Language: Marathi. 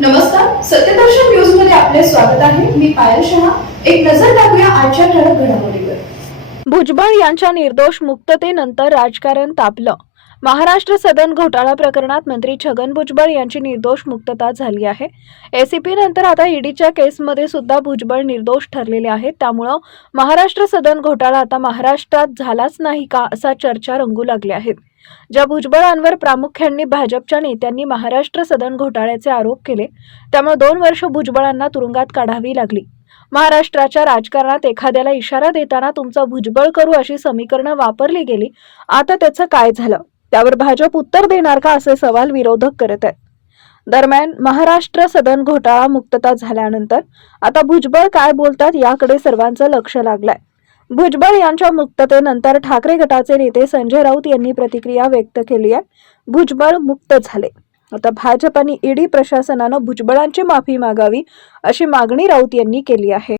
नमस्कार, सत्यदर्शन न्यूज मध्ये आपले स्वागत आहे. मी पायल शहा. एक नजर टाकूया आजच्या ठळक घडामोडीवर. भुजबळ यांच्या निर्दोष मुक्ततेनंतर राजकारण तापलं. महाराष्ट्र सदन घोटाळा प्रकरणात मंत्री छगन भुजबळ यांची निर्दोष मुक्तता झाली आहे. एसीपी नंतर आता ईडीच्या केसमध्ये सुद्धा भुजबळ निर्दोष ठरलेले आहेत. त्यामुळं महाराष्ट्र सदन घोटाळा आता महाराष्ट्रात झालाच नाही का असा चर्चा रंगू लागल्या आहेत. ज्या भुजबळांवर प्रामुख्याने भाजपच्या नेत्यांनी महाराष्ट्र सदन घोटाळ्याचे आरोप केले, त्यामुळे 2 वर्ष भुजबळांना तुरुंगात काढावी लागली. महाराष्ट्राच्या राजकारणात एखाद्याला इशारा देताना तुमचा भुजबळ करू अशी समीकरणं वापरली गेली. आता त्याचं काय झालं, त्यावर भाजप उत्तर देणार का असे सवाल विरोधक करत आहेत. दरम्यान महाराष्ट्र सदन घोटाळा मुक्तता झाल्यानंतर आता भुजबळ काय बोलतात याकडे सर्वांचं लक्ष लागलंय. भुजबळ यांच्या मुक्ततेनंतर ठाकरे गटाचे नेते संजय राऊत यांनी प्रतिक्रिया व्यक्त केली आहे. भुजबळ मुक्त झाले. आता भाजप आणि ईडी प्रशासनानं भुजबळांची माफी मागावी अशी मागणी राऊत यांनी केली आहे.